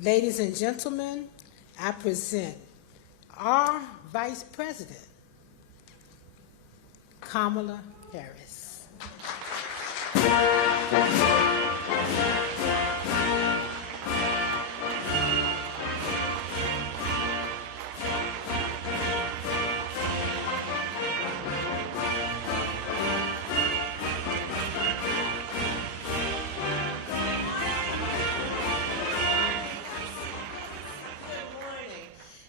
Ladies and gentlemen, I present our Vice President, Kamala Harris.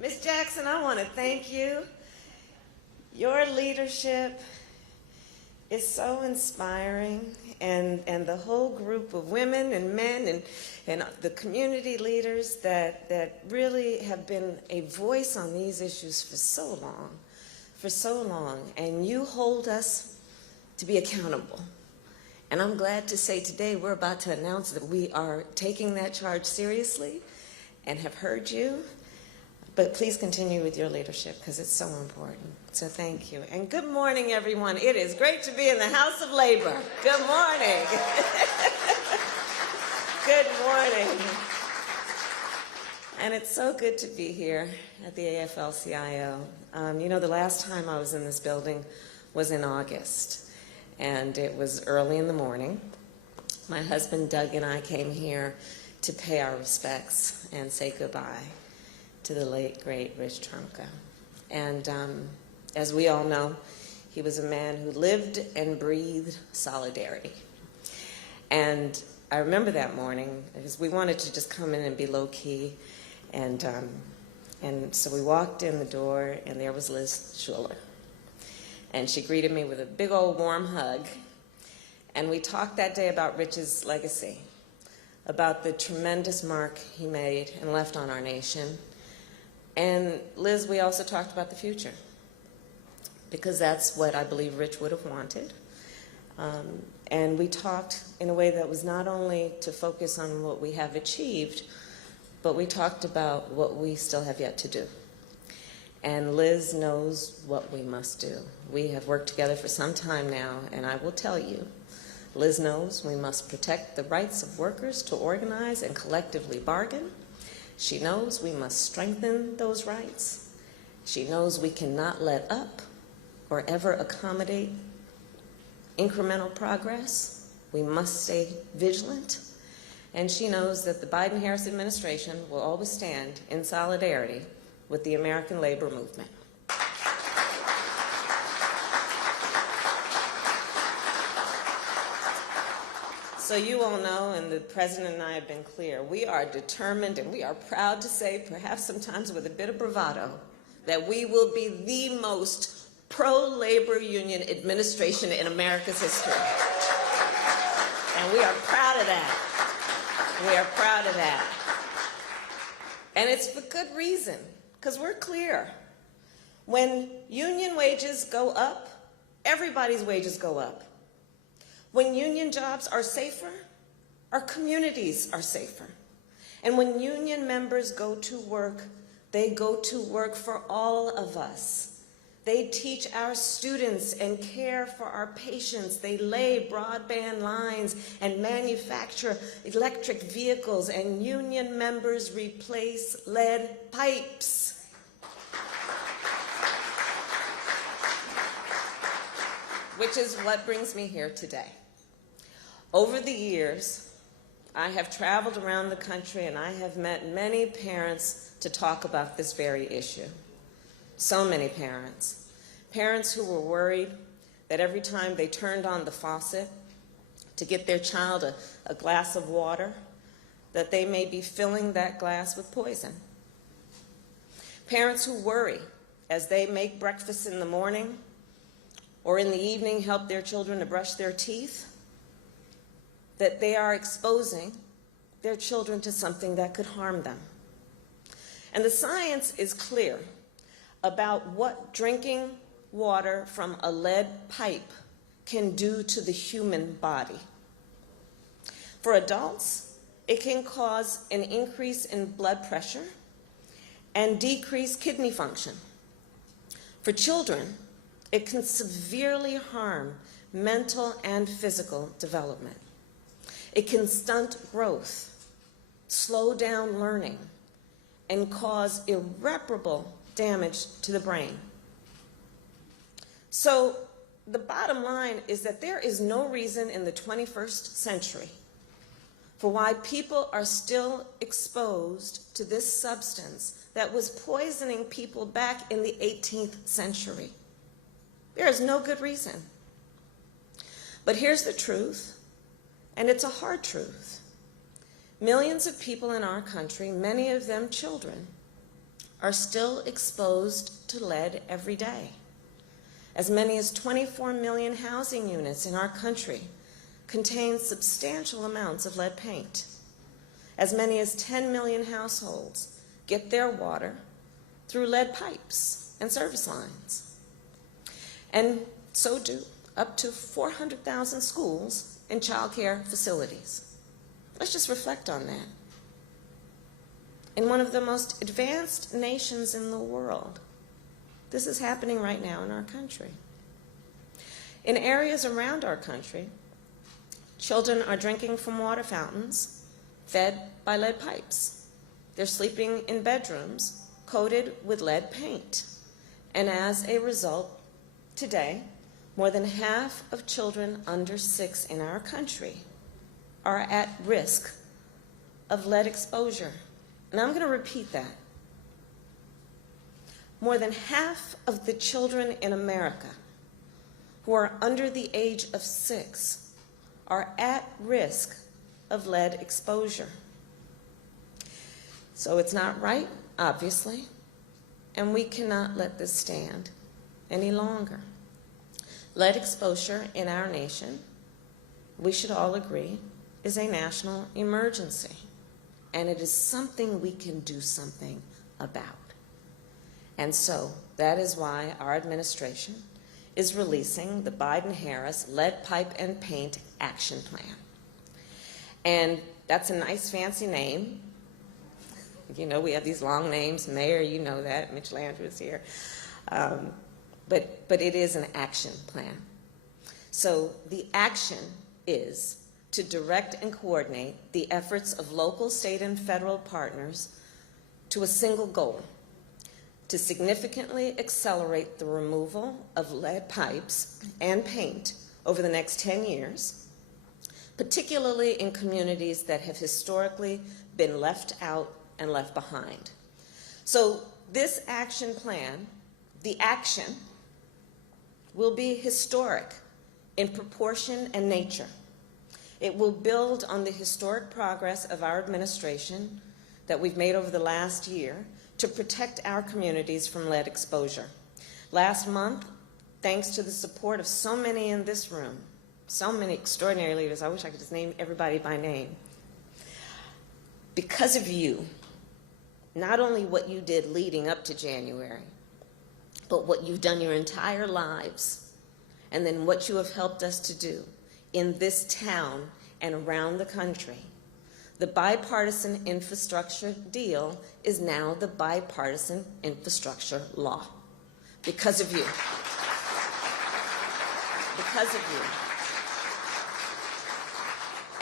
Ms. Jackson, I want to thank you. Your leadership is so inspiring, and the whole group of women and men and the community leaders that really have been a voice on these issues for so long, and you hold us to be accountable. And I'm glad to say today we're about to announce that we are taking that charge seriously and have heard you. But please continue with your leadership because it's so important. So thank you. And good morning, everyone. It is great to be in the House of Labor. Good morning. Good morning. And it's so good to be here at the AFL-CIO. You know, the last time I was in this building was in August, and it was early in the morning. My husband, Doug, and I came here to pay our respects and say goodbye to the late, great Rich Trumka. And as we all know, he was a man who lived and breathed solidarity. And I remember that morning, because we wanted to just come in and be low-key, and so we walked in the door, and there was Liz Schuler. And she greeted me with a big old warm hug, and we talked that day about Rich's legacy, about the tremendous mark he made and left on our nation. And Liz, we also talked about the future, because that's what I believe Rich would have wanted. And we talked in a way that was not only to focus on what we have achieved, but we talked about what we still have yet to do. And Liz knows what we must do. We have worked together for some time now, and I will tell you, Liz knows we must protect the rights of workers to organize and collectively bargain. She knows we must strengthen those rights. She knows we cannot let up or ever accommodate incremental progress. We must stay vigilant. And she knows that the Biden-Harris administration will always stand in solidarity with the American labor movement. So you all know, and the President and I have been clear, we are determined and we are proud to say, perhaps sometimes with a bit of bravado, that we will be the most pro-labor union administration in America's history. And we are proud of that. We are proud of that. And it's for good reason, because we're clear. When union wages go up, everybody's wages go up. When union jobs are safer, our communities are safer. And when union members go to work, they go to work for all of us. They teach our students and care for our patients. They lay broadband lines and manufacture electric vehicles, and union members replace lead pipes. Which is what brings me here today. Over the years, I have traveled around the country and I have met many parents to talk about this very issue. So many parents. Parents who were worried that every time they turned on the faucet to get their child a glass of water, that they may be filling that glass with poison. Parents who worry as they make breakfast in the morning or in the evening help their children to brush their teeth, that they are exposing their children to something that could harm them. And the science is clear about what drinking water from a lead pipe can do to the human body. For adults, it can cause an increase in blood pressure and decrease kidney function. For children, it can severely harm mental and physical development. It can stunt growth, slow down learning, and cause irreparable damage to the brain. So the bottom line is that there is no reason in the 21st century for why people are still exposed to this substance that was poisoning people back in the 18th century. There is no good reason. But here's the truth, and it's a hard truth. Millions of people in our country, many of them children, are still exposed to lead every day. As many as 24 million housing units in our country contain substantial amounts of lead paint. As many as 10 million households get their water through lead pipes and service lines. And so do up to 400,000 schools and child care facilities. Let's just reflect on that. In one of the most advanced nations in the world, this is happening right now in our country. In areas around our country, children are drinking from water fountains fed by lead pipes. They're sleeping in bedrooms coated with lead paint. And as a result, today, more than half of children under 6 in our country are at risk of lead exposure. And I'm going to repeat that. More than half of the children in America who are under the age of 6 are at risk of lead exposure. So it's not right, obviously, and we cannot let this stand any longer. Lead exposure in our nation, we should all agree, is a national emergency, and it is something we can do something about. And so that is why our administration is releasing the Biden-Harris Lead Pipe and Paint Action Plan. And that's a nice fancy name. You know, we have these long names. Mayor, you know that. Mitch Landrieu is here. But it is an action plan. So the action is to direct and coordinate the efforts of local, state, and federal partners to a single goal: to significantly accelerate the removal of lead pipes and paint over the next 10 years, particularly in communities that have historically been left out and left behind. So this action plan, the action, will be historic in proportion and nature. It will build on the historic progress of our administration that we've made over the last year to protect our communities from lead exposure. Last month, thanks to the support of so many in this room, so many extraordinary leaders, I wish I could just name everybody by name. Because of you, not only what you did leading up to January, but what you've done your entire lives, and then what you have helped us to do in this town and around the country. The bipartisan infrastructure deal is now the bipartisan infrastructure law. Because of you. Because of you.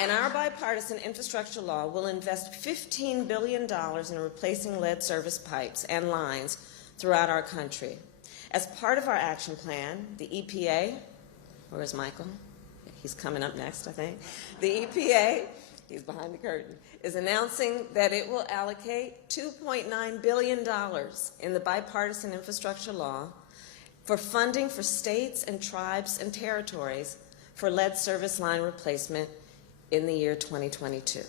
And our bipartisan infrastructure law will invest $15 billion in replacing lead service pipes and lines throughout our country. As part of our action plan, the EPA, where is Michael? He's coming up next, I think. The EPA, he's behind the curtain, is announcing that it will allocate $2.9 billion in the bipartisan infrastructure law for funding for states and tribes and territories for lead service line replacement in the year 2022.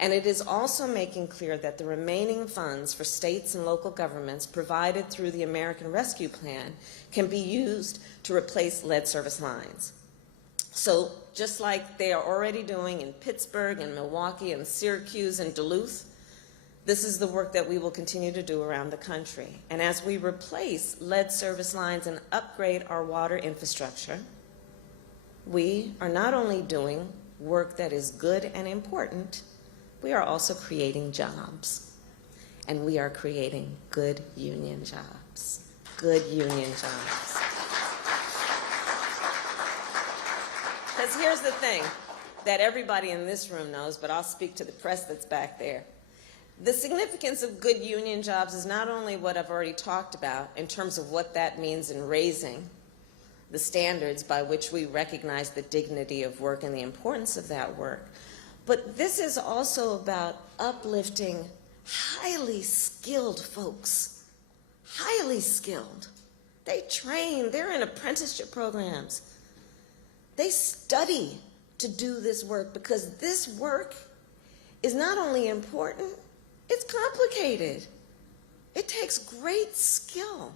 And it is also making clear that the remaining funds for states and local governments provided through the American Rescue Plan can be used to replace lead service lines. So just like they are already doing in Pittsburgh and Milwaukee and Syracuse and Duluth, this is the work that we will continue to do around the country. And as we replace lead service lines and upgrade our water infrastructure, we are not only doing work that is good and important, we are also creating jobs. And we are creating good union jobs. Good union jobs. Because here's the thing. that everybody in this room knows, but I'll speak to the press that's back there. The significance of good union jobs is not only what I've already talked about in terms of what that means in raising the standards by which we recognize the dignity of work and the importance of that work, but this is also about uplifting highly skilled folks, highly skilled. They train, they're in apprenticeship programs. They study to do this work because this work is not only important, it's complicated. It takes great skill.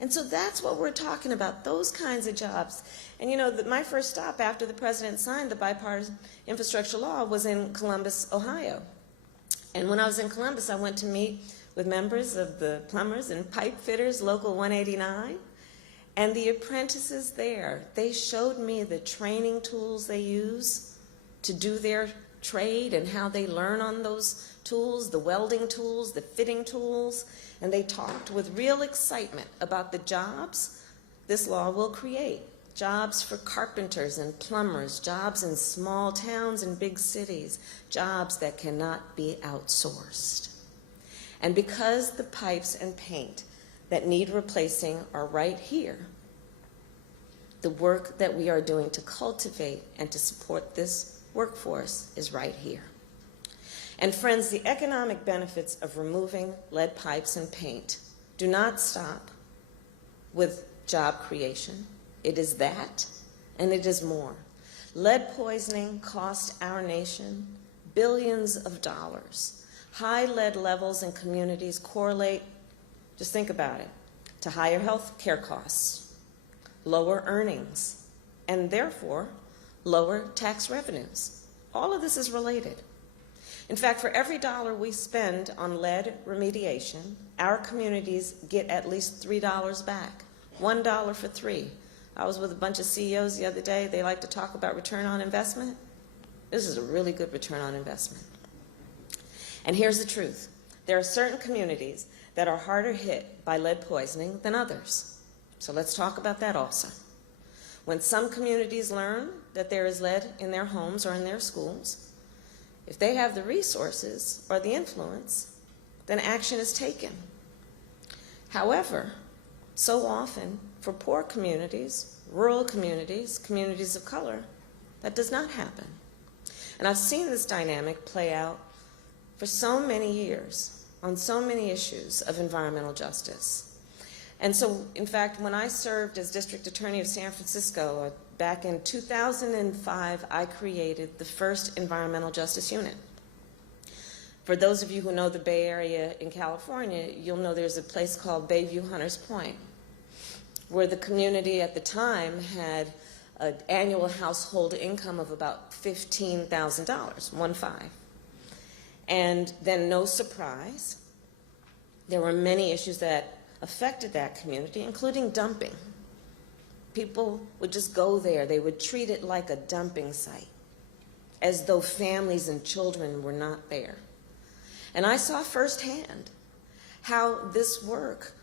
And so that's what we're talking about, those kinds of jobs. And you know, my first stop after the president signed the bipartisan infrastructure law was in Columbus, Ohio. And when I was in Columbus, I went to meet with members of the plumbers and pipe fitters, Local 189, and the apprentices there. They showed me the training tools they use to do their trade and how they learn on those tools, the welding tools, the fitting tools, and they talked with real excitement about the jobs this law will create. Jobs for carpenters and plumbers, jobs in small towns and big cities, jobs that cannot be outsourced. And because the pipes and paint that need replacing are right here, the work that we are doing to cultivate and to support this workforce is right here. And friends, the economic benefits of removing lead pipes and paint do not stop with job creation. It is that, and it is more. Lead poisoning cost our nation billions of dollars. High lead levels in communities correlate, just think about it, to higher health care costs, lower earnings, and therefore lower tax revenues. All of this is related. In fact, for every dollar we spend on lead remediation, our communities get at least $3 back. $1 for 3. I was with a bunch of CEOs the other day. They like to talk about return on investment. This is a really good return on investment. And here's the truth. There are certain communities that are harder hit by lead poisoning than others. So let's talk about that also. When some communities learn that there is lead in their homes or in their schools, if they have the resources or the influence, then action is taken. However, so often for poor communities, rural communities, communities of color, that does not happen. And I've seen this dynamic play out for so many years on so many issues of environmental justice. And so, in fact, when I served as District Attorney of San Francisco, back in 2005, I created the first environmental justice unit. For those of you who know the Bay Area in California, you'll know there's a place called Bayview Hunters Point, where the community at the time had an annual household income of about $15,000, 1-5. And then, no surprise, there were many issues that affected that community, including dumping. People would just go there. They would treat it like a dumping site, as though families and children were not there. And I saw firsthand how this work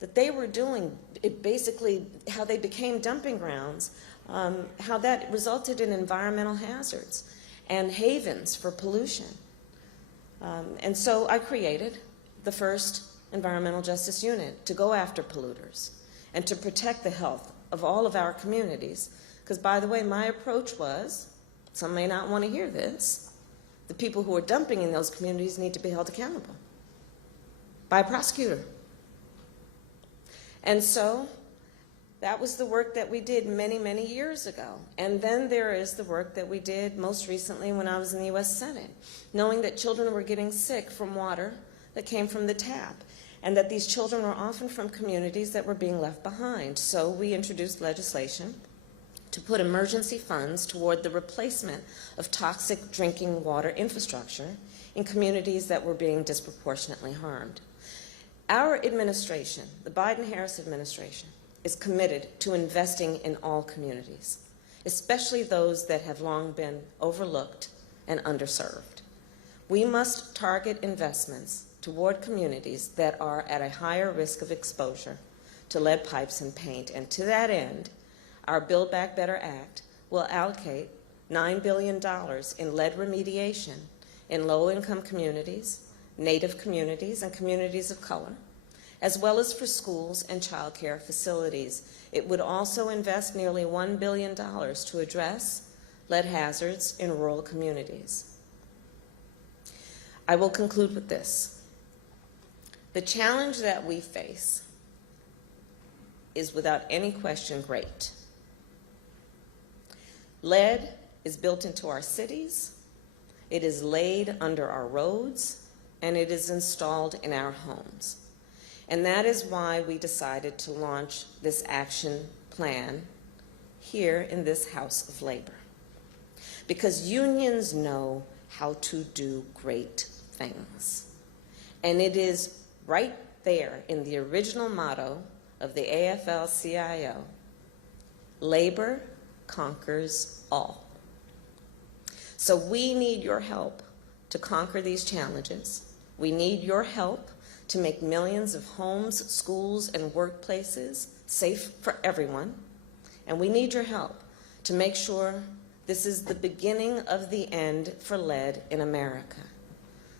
that they were doing, it basically, how they became dumping grounds, how that resulted in environmental hazards and havens for pollution. And so I created the first environmental justice unit to go after polluters and to protect the health of all of our communities. Because, by the way, my approach was, some may not want to hear this, the people who are dumping in those communities need to be held accountable by a prosecutor. And so that was the work that we did many, many years ago. And then there is the work that we did most recently when I was in the U.S. Senate, knowing that children were getting sick from water that came from the tap, and that these children were often from communities that were being left behind. So we introduced legislation to put emergency funds toward the replacement of toxic drinking water infrastructure in communities that were being disproportionately harmed. Our administration, the Biden-Harris administration, is committed to investing in all communities, especially those that have long been overlooked and underserved. We must target investments toward communities that are at a higher risk of exposure to lead pipes and paint. And to that end, our Build Back Better Act will allocate $9 billion in lead remediation in low-income communities, Native communities, and communities of color, as well as for schools and child care facilities. It would also invest nearly $1 billion to address lead hazards in rural communities. I will conclude with this. The challenge that we face is without any question great. Lead is built into our cities, it is laid under our roads, and it is installed in our homes. And that is why we decided to launch this action plan here in this House of Labor. Because unions know how to do great things. And it is right there in the original motto of the AFL-CIO, labor conquers all. So we need your help to conquer these challenges. We need your help to make millions of homes, schools, and workplaces safe for everyone. And we need your help to make sure this is the beginning of the end for lead in America.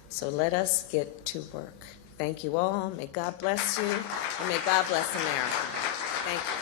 So let us get to work. Thank you all. May God bless you, and may God bless America. Thank you.